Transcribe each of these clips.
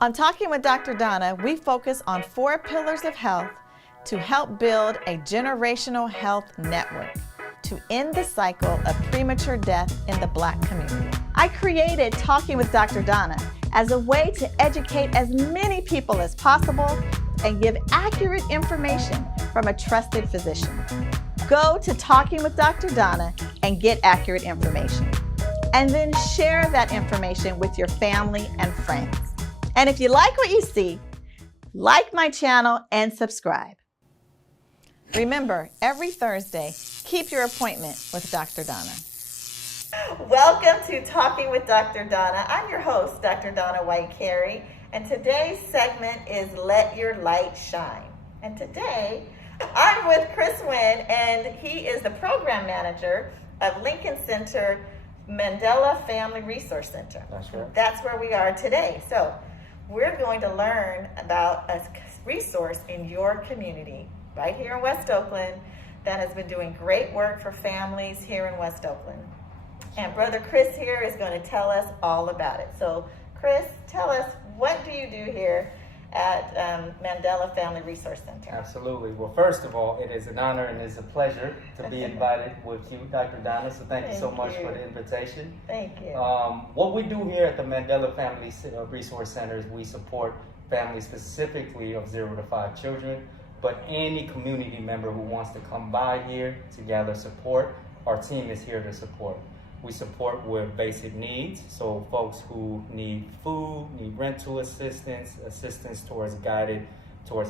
On Talking with Dr. Donna, we focus on 4 pillars of health to help build a generational health network to end the cycle of premature death in the Black community. I created Talking with Dr. Donna as a way to educate as many people as possible and give accurate information from a trusted physician. Go to Talking with Dr. Donna and get accurate information. And then share that information with your family and friends. And if you like what you see, like my channel and subscribe. Remember, every Thursday, keep your appointment with Dr. Donna. Welcome to Talking with Dr. Donna. I'm your host, Dr. Donna White-Carey, and today's segment is Let Your Light Shine. And today, I'm with Chris Wynn, and he is the program manager of Lincoln Center Mandela Family Resource Center. That's right. That's where we are today. So we're going to learn about a resource in your community right here in West Oakland that has been doing great work for families here in West Oakland. And Brother Chris here is going to tell us all about it. So Chris, tell us, what do you do here at Mandela Family Resource Center? Absolutely. Well, first of all, it is an honor and it's a pleasure to be invited with you, Dr. Donna. So thank you so much for the invitation. Thank you. What we do here at the Mandela Family Resource Center is we support families specifically of 0 to 5 children, but any community member who wants to come by here to gather support, our team is here to support. We support with basic needs, so folks who need food, need rental assistance, assistance towards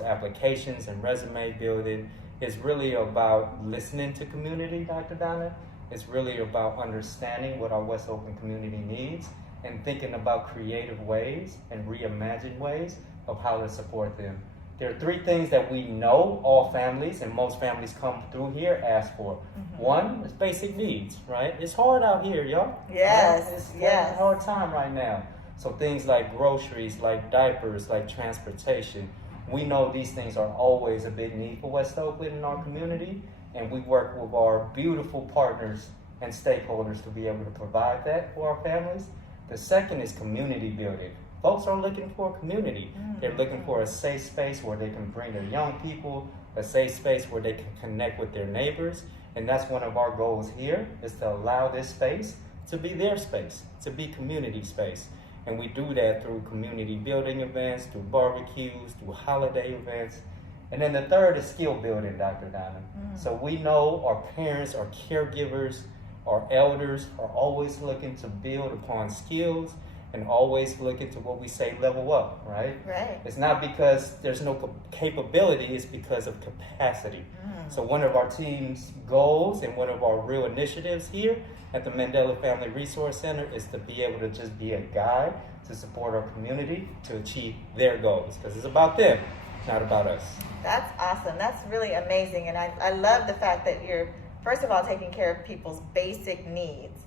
applications and resume building. It's really about listening to community, Dr. Donna. It's really about understanding what our West Oakland community needs and thinking about creative ways and reimagined ways of how to support them. There are 3 things that we know all families and most families come through here ask for. Mm-hmm. One is basic needs, right? It's hard out here, y'all. Yes, right? It's yes. a hard time right now. So things like groceries, like diapers, like transportation, we know these things are always a big need for West Oakland in our community, and we work with our beautiful partners and stakeholders to be able to provide that for our families. The second is community building. Folks are looking for a community. They're looking for a safe space where they can bring their young people, a safe space where they can connect with their neighbors. And that's one of our goals here, is to allow this space to be their space, to be community space. And we do that through community building events, through barbecues, through holiday events. And then the third is skill building, Dr. Donna. So we know our parents, our caregivers, our elders are always looking to build upon skills and always looking to what we say level up, right? Right. It's not because there's no capability, it's because of capacity. So one of our team's goals and one of our real initiatives here at the Mandela Family Resource Center is to be able to just be a guide to support our community to achieve their goals, because it's about them, not about us. That's awesome. That's really amazing. And I love the fact that you're, first of all, taking care of people's basic needs,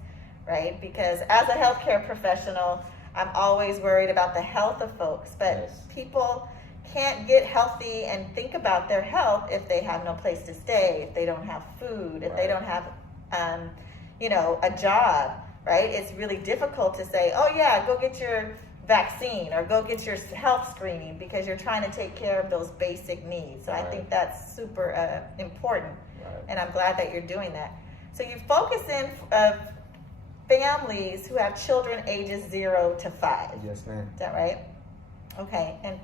right? Because as a healthcare professional, I'm always worried about the health of folks, but Yes. People can't get healthy and think about their health if they have no place to stay, if they don't have food, if they don't have, a job, right? It's really difficult to say, oh yeah, go get your vaccine or go get your health screening, because you're trying to take care of those basic needs. So I think that's super important, and I'm glad that you're doing that. So you focus in families who have children ages 0 to 5. Yes, ma'am. Is that right? Okay. And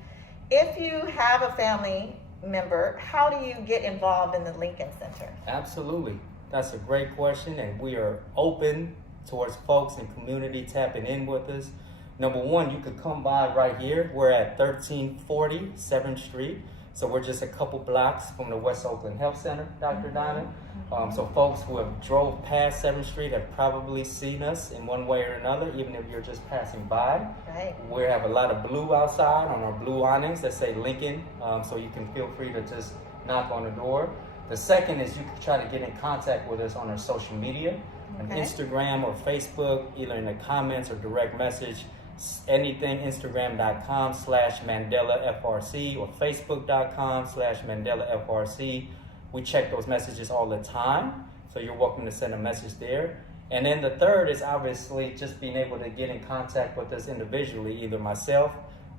if you have a family member, how do you get involved in the Lincoln Center? Absolutely. That's a great question, and we are open towards folks and community tapping in with us. Number one, you could come by right here. We're at 1340 7th Street. So we're just a couple blocks from the West Oakland Health Center, Dr. Donna. So folks who have drove past 7th Street have probably seen us in one way or another, even if you're just passing by. Right. We have a lot of blue outside on our blue awnings that say Lincoln, so you can feel free to just knock on the door. The second is you can try to get in contact with us on our social media, on Instagram or Facebook, either in the comments or direct message. Anything, Instagram.com/MandelaFRC or Facebook.com/MandelaFRC. We check those messages all the time, so you're welcome to send a message there. And then the third is obviously just being able to get in contact with us individually, either myself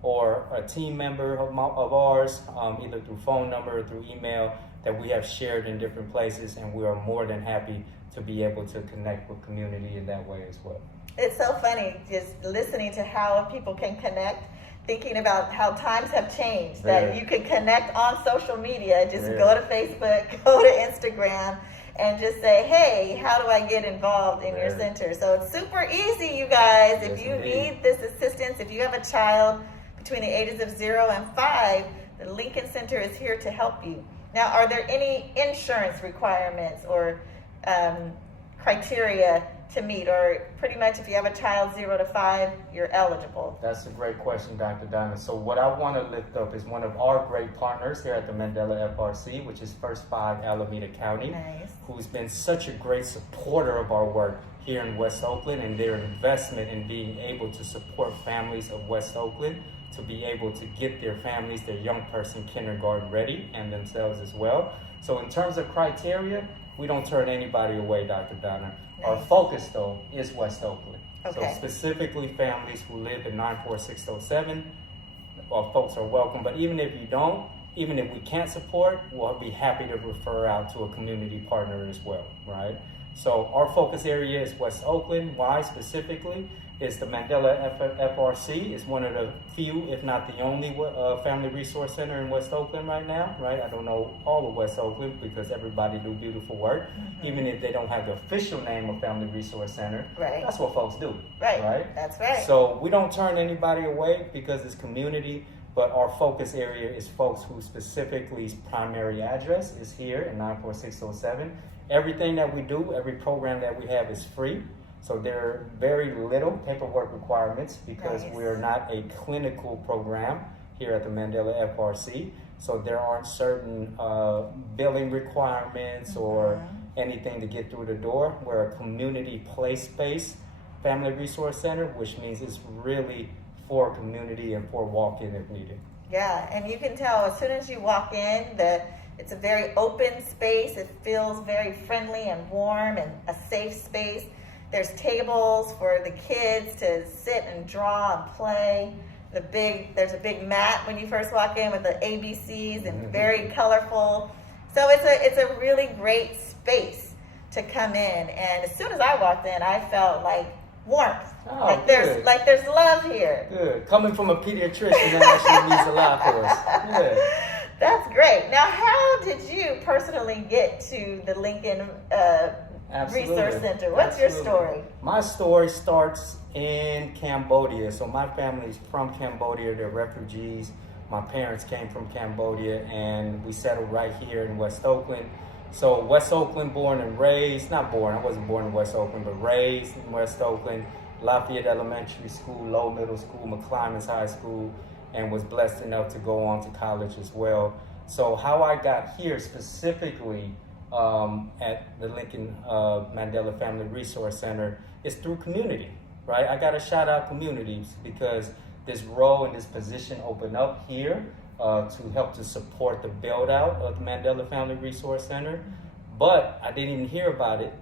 or a team member of ours, either through phone number or through email, that we have shared in different places, and we are more than happy to be able to connect with community in that way as well. It's so funny just listening to how people can connect, thinking about how times have changed, that you can connect on social media, just go to Facebook, go to Instagram, and just say, hey, how do I get involved in your center? So it's super easy, you guys. If you need this assistance, if you have a child between the ages of 0 and 5, the Lincoln Center is here to help you. Now, are there any insurance requirements or criteria to meet, or pretty much if you have a child 0 to 5, you're eligible? That's a great question, Dr. Donna. So what I want to lift up is one of our great partners here at the Mandela FRC, which is First 5 Alameda County, who's been such a great supporter of our work here in West Oakland, and their investment in being able to support families of West Oakland to be able to get their families, their young person, kindergarten ready, and themselves as well. So in terms of criteria, we don't turn anybody away, Dr. Donna. Our focus, though, is West Oakland. So specifically families who live in 94607, folks are welcome. But even if you don't, even if we can't support, we'll be happy to refer out to a community partner as well, right? So our focus area is West Oakland. Why specifically? Is the Mandela FRC is one of the few, if not the only, family resource center in West Oakland right now, right? I don't know all of West Oakland because everybody do beautiful work, even if they don't have the official name of Family Resource Center. Right. That's what folks do. Right. That's right. So we don't turn anybody away because it's community, but our focus area is folks who specifically's primary address is here in 94607. Everything that we do, every program that we have is free. So there are very little paperwork requirements because we are not a clinical program here at the Mandela FRC. So there aren't certain billing requirements or anything to get through the door. We're a community place-based family resource center, which means it's really for community and for walk-in if needed. Yeah, and you can tell as soon as you walk in that it's a very open space. It feels very friendly and warm and a safe space. There's tables for the kids to sit and draw and play. There's a big mat when you first walk in with the ABCs and very colorful. So it's a really great space to come in. And as soon as I walked in, I felt like warmth. There's love here. Good. Coming from a pediatrician, that actually means a lot for us. Good. That's great. Now, how did you personally get to the Lincoln Resource Center? What's your story? My story starts in Cambodia. So my family is from Cambodia. They're refugees. My parents came from Cambodia, and we settled right here in West Oakland. So West Oakland, born and raised, not born, I wasn't born in West Oakland, but raised in West Oakland, Lafayette Elementary School, Low Middle School, McClymonds High School, and was blessed enough to go on to college as well. So how I got here specifically at the Lincoln Mandela Family Resource Center is through community, right? I got to shout out communities because this role and this position opened up here to help to support the build out of the Mandela Family Resource Center. But I didn't even hear about it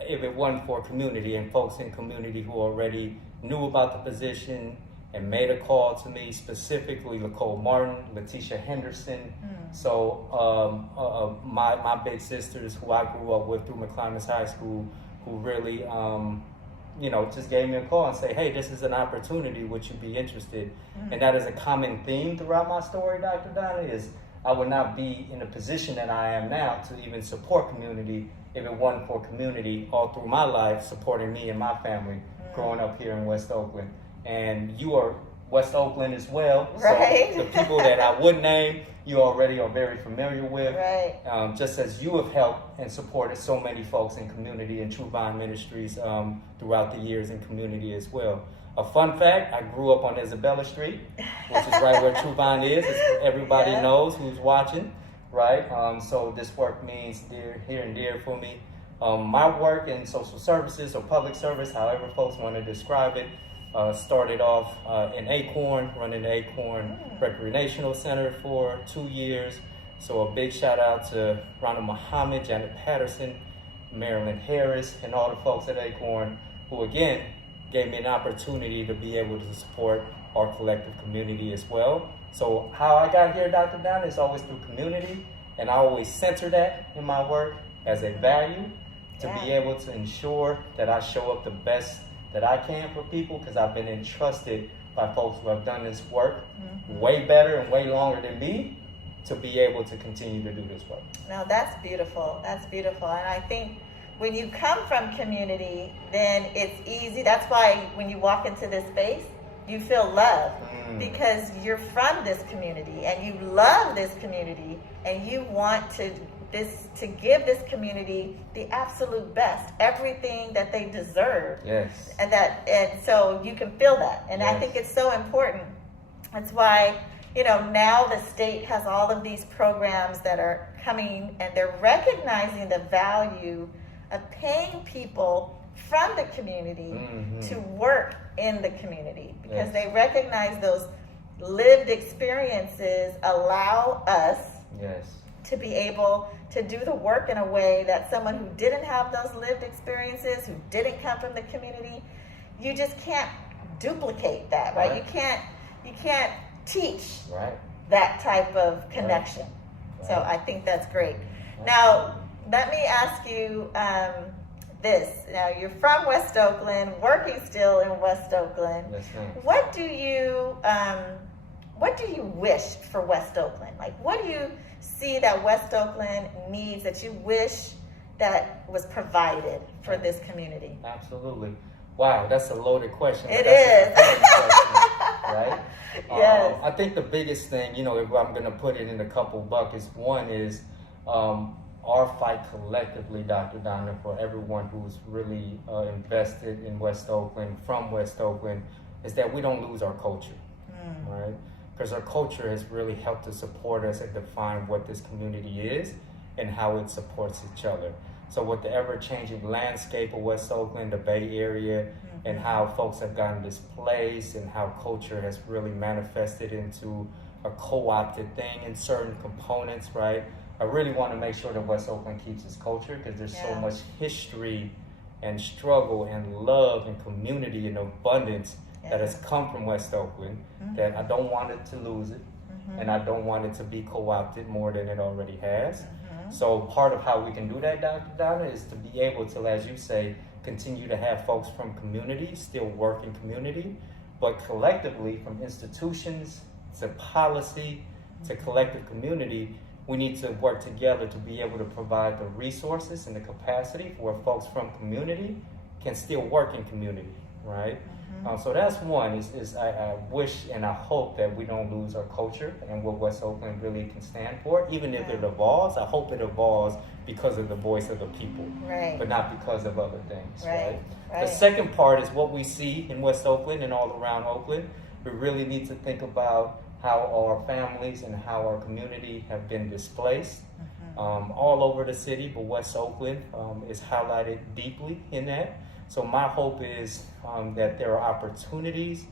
if it wasn't for community and folks in community who already knew about the position and made a call to me, specifically Nicole Martin, Letitia Henderson. So my big sisters who I grew up with through McClymonds High School, who really just gave me a call and say, hey, this is an opportunity, would you be interested? And that is a common theme throughout my story, Dr. Donna, is I would not be in the position that I am now to even support community if it wasn't for community all through my life supporting me and my family growing up here in West Oakland. And you are West Oakland as well. Right. So the people that I would name, you already are very familiar with. Right. Just as you have helped and supported so many folks in community and True Vine Ministries throughout the years in community as well. A fun fact, I grew up on Isabella Street, which is right where True Vine is. Everybody knows who's watching, right? So this work means near and dear for me. My work in social services or public service, however folks want to describe it, started off in Acorn, running the Acorn Recreational Center for 2 years. So a big shout out to Ronald Muhammad, Janet Patterson, Marilyn Harris, and all the folks at Acorn who, again, gave me an opportunity to be able to support our collective community as well. So how I got here, Dr. Donna, is always through community, and I always center that in my work as a value to be able to ensure that I show up the best that I can for people, because I've been entrusted by folks who have done this work way better and way longer than me to be able to continue to do this work. Now that's beautiful. That's beautiful. And I think when you come from community, then it's easy. That's why when you walk into this space, you feel love because you're from this community and you love this community and you want to give this community the absolute best, everything that they deserve. Yes. And so you can feel that. And I think it's so important. That's why, now the state has all of these programs that are coming, and they're recognizing the value of paying people from the community to work in the community, because they recognize those lived experiences allow us to be able to do the work in a way that someone who didn't have those lived experiences, who didn't come from the community, you just can't duplicate that, right? You can't teach that type of connection. So I think that's great. Now, let me ask you this. Now, you're from West Oakland, working still in West Oakland. Yes, ma'am. What do you wish for West Oakland? Like, what do you see that West Oakland needs that you wish that was provided for this community? Absolutely. Wow, that's a loaded question. It is. Question, right? Yes. I think the biggest thing, if I'm going to put it in a couple buckets, one is our fight collectively, Dr. Donna, for everyone who's really invested in West Oakland, from West Oakland, is that we don't lose our culture, right? Because our culture has really helped to support us and define what this community is and how it supports each other. So with the ever-changing landscape of West Oakland, the Bay Area, and how folks have gotten displaced and how culture has really manifested into a co-opted thing in certain components, right? I really want to make sure that West Oakland keeps its culture, because there's so much history and struggle and love and community and abundance that has come from West Oakland that I don't want it to lose it, and I don't want it to be co-opted more than it already has. So part of how we can do that, Dr. Donna, is to be able to, as you say, continue to have folks from community still work in community, but collectively, from institutions to policy to collective community, we need to work together to be able to provide the resources and the capacity for where folks from community can still work in community, right? So that's one, is I wish and I hope that we don't lose our culture and what West Oakland really can stand for. Even if it evolves, I hope it evolves because of the voice of the people, but not because of other things, right? The second part is what we see in West Oakland and all around Oakland. We really need to think about how our families and how our community have been displaced all over the city, but West Oakland is highlighted deeply in that. So my hope is that there are opportunities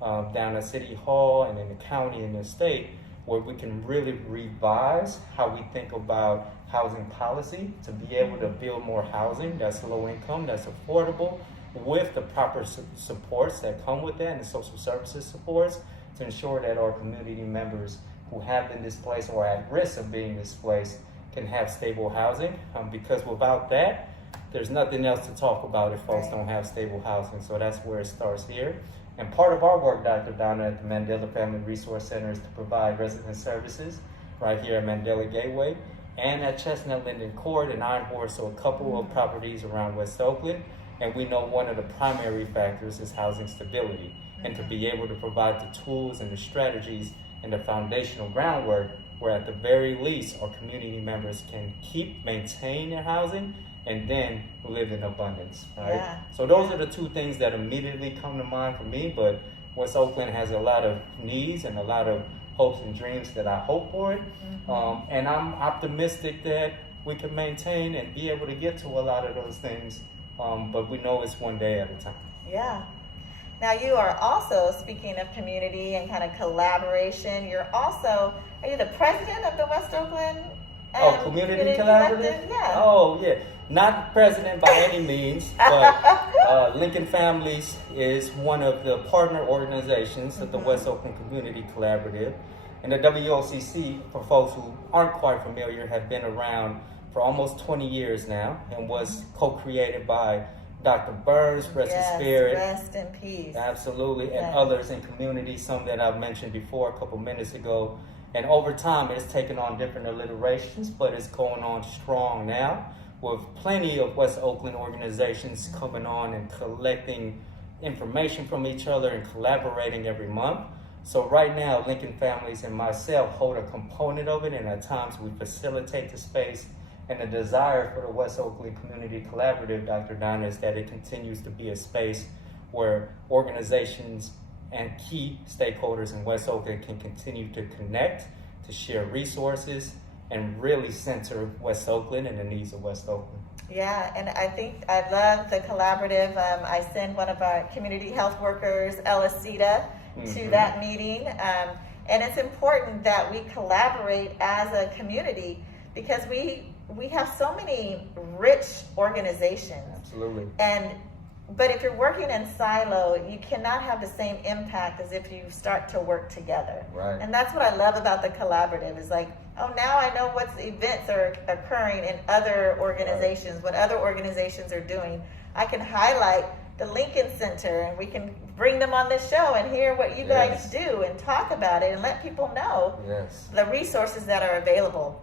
down at City Hall and in the county and the state where we can really revise how we think about housing policy to be able to build more housing that's low income, that's affordable, with the proper supports that come with that and the social services supports to ensure that our community members who have been displaced or at risk of being displaced can have stable housing, because without that, there's nothing else to talk about if folks don't have stable housing. So that's where it starts here. And part of our work, Dr. Donna, at the Mandela Family Resource Center is to provide resident services right here at Mandela Gateway and at Chestnut Linden Court and Iron Horse, so a couple of properties around West Oakland. And we know one of the primary factors is housing stability. And to be able to provide the tools and the strategies and the foundational groundwork where at the very least our community members can maintain their housing and then live in abundance, right? So those are the two things that immediately come to mind for me, but West Oakland has a lot of needs and a lot of hopes and dreams that I hope for it. And I'm optimistic that we can maintain and be able to get to a lot of those things, but we know it's one day at a time. Yeah. Now you are also, speaking of community and kind of collaboration, are you the president of the West Oakland Community Collaborative? Yeah. Oh, yeah. Not president by any means, but Lincoln Families is one of the partner organizations of the West Oakland Community Collaborative. And the WOCC, for folks who aren't quite familiar, have been around for almost 20 years now and was co-created by Dr. Burns, rest in spirit. Rest in peace. Absolutely, and others in community, some that I've mentioned before a couple minutes ago. And over time, it's taken on different alliterations, but it's going on strong now, with plenty of West Oakland organizations coming on and collecting information from each other and collaborating every month. So right now, Lincoln Families and myself hold a component of it, and at times we facilitate the space. And the desire for the West Oakland Community Collaborative, Dr. Donna, is that it continues to be a space where organizations and key stakeholders in West Oakland can continue to connect, to share resources, and really center West Oakland and the needs of West Oakland. Yeah, and I think I love the collaborative. I send one of our community health workers, Elisita, to that meeting. And it's important that we collaborate as a community because we have so many rich organizations. Absolutely. But if you're working in silo, you cannot have the same impact as if you start to work together. Right. And that's what I love about the collaborative is like, oh, now I know what events are occurring in other organizations, what other organizations are doing. I can highlight the Lincoln Center and we can bring them on this show and hear what you guys do and talk about it and let people know the resources that are available.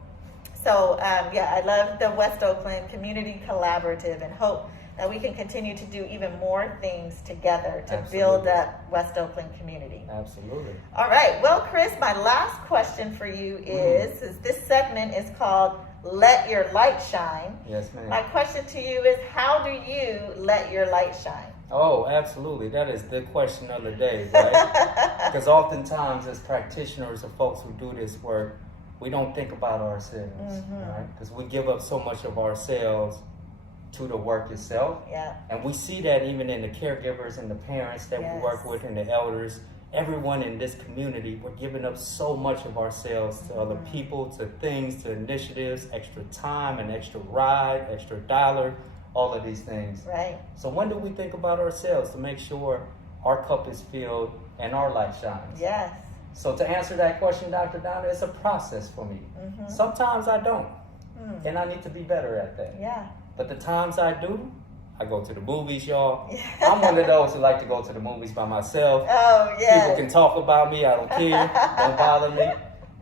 So, I love the West Oakland Community Collaborative and hope that we can continue to do even more things together to build up West Oakland community. Absolutely. All right. Well, Chris, my last question for you is this segment is called Let Your Light Shine. Yes, ma'am. My question to you is, how do you let your light shine? Oh, absolutely. That is the question of the day, right? Because oftentimes as practitioners or folks who do this work, we don't think about ourselves, right? Because we give up so much of ourselves to the work itself. Yeah. And we see that even in the caregivers and the parents that we work with and the elders. Everyone in this community, we're giving up so much of ourselves to other people, to things, to initiatives, extra time, an extra ride, extra dollar, all of these things. Right. So when do we think about ourselves to make sure our cup is filled and our light shines? Yes. So to answer that question, Dr. Donna, it's a process for me. Sometimes I don't, and I need to be better at that. Yeah. But the times I do, I go to the movies, y'all. I'm one of those who like to go to the movies by myself. Oh, yeah. People can talk about me. I don't care. Don't bother me.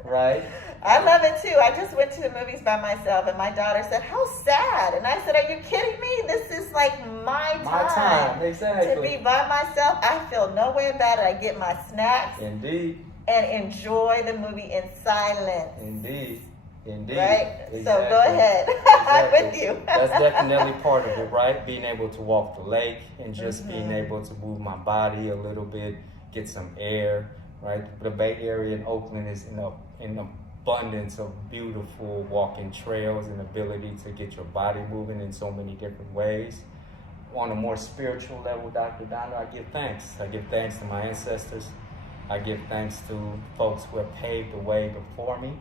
Right? I love it too. I just went to the movies by myself, and my daughter said, "How sad!" And I said, "Are you kidding me? This is like my time. My time, exactly. To be by myself. I feel no way about it. I get my snacks Indeed. and enjoy the movie in silence." Indeed. Indeed. Right? Exactly. So go ahead. I'm with you. That's definitely part of it, right? Being able to walk the lake and just being able to move my body a little bit, get some air, right? The Bay Area in Oakland is in abundance of beautiful walking trails and ability to get your body moving in so many different ways. On a more spiritual level, Dr. Donna, I give thanks. I give thanks to my ancestors. I give thanks to folks who have paved the way before me,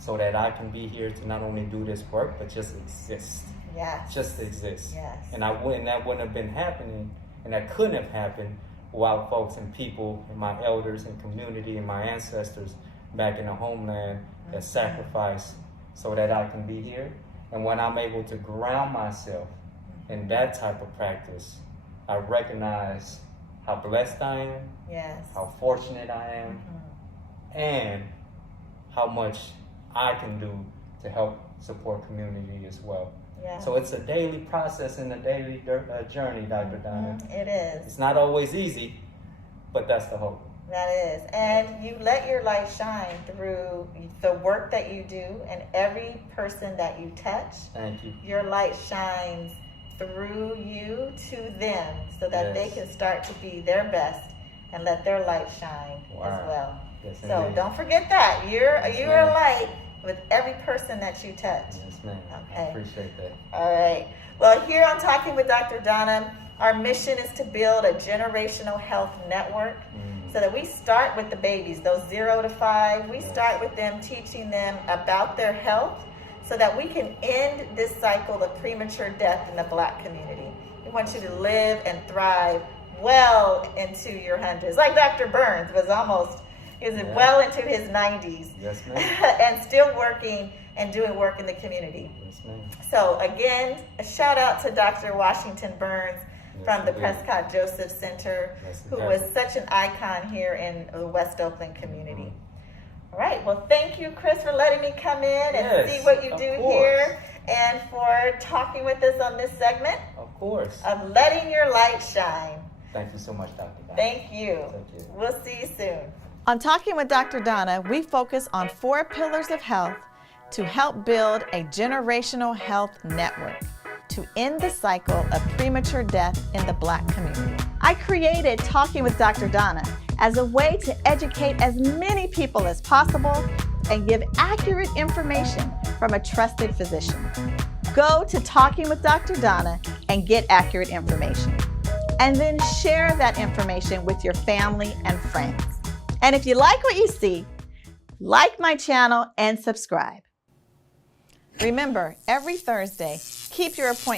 so that I can be here to not only do this work, but just exist. Yes. Just exist. Yes. And that wouldn't have been happening, and that couldn't have happened without folks and people and my elders and community and my ancestors back in the homeland that sacrificed so that I can be here. And when I'm able to ground myself in that type of practice, I recognize how blessed I am, Yes. how fortunate I am, and how much I can do to help support community as well. Yeah. So it's a daily process and a daily journey, Dr. Donna. It is. It's not always easy, but that's the hope. That is. And you let your light shine through the work that you do and every person that you touch. Thank you. Your light shines through you to them so that they can start to be their best and let their light shine as well. Yes, so indeed. don't forget that. You're a light with every person that you touch. Yes, ma'am. Okay. I appreciate that. All right. Well, here on Talking with Dr. Donna, our mission is to build a generational health network so that we start with the babies, those 0 to 5. We start with them, teaching them about their health so that we can end this cycle of premature death in the Black community. We want you to live and thrive well into your hundreds. Like Dr. Burns he was well into his 90s. Yes, ma'am. And still working and doing work in the community. Yes, ma'am. So again, a shout out to Dr. Washington Burns from the Prescott Joseph Center, who was such an icon here in the West Oakland community. All right, well, thank you, Chris, for letting me come in and see what you do here, and for talking with us on this segment of Letting Your Light Shine. Thank you so much, Dr. Donna. Thank you. Thank you. We'll see you soon. On Talking with Dr. Donna, we focus on 4 pillars of health to help build a generational health network to end the cycle of premature death in the Black community. I created Talking with Dr. Donna as a way to educate as many people as possible and give accurate information from a trusted physician. Go to Talking with Dr. Donna and get accurate information. And then share that information with your family and friends. And if you like what you see, like my channel and subscribe. Remember, every Thursday, keep your appointment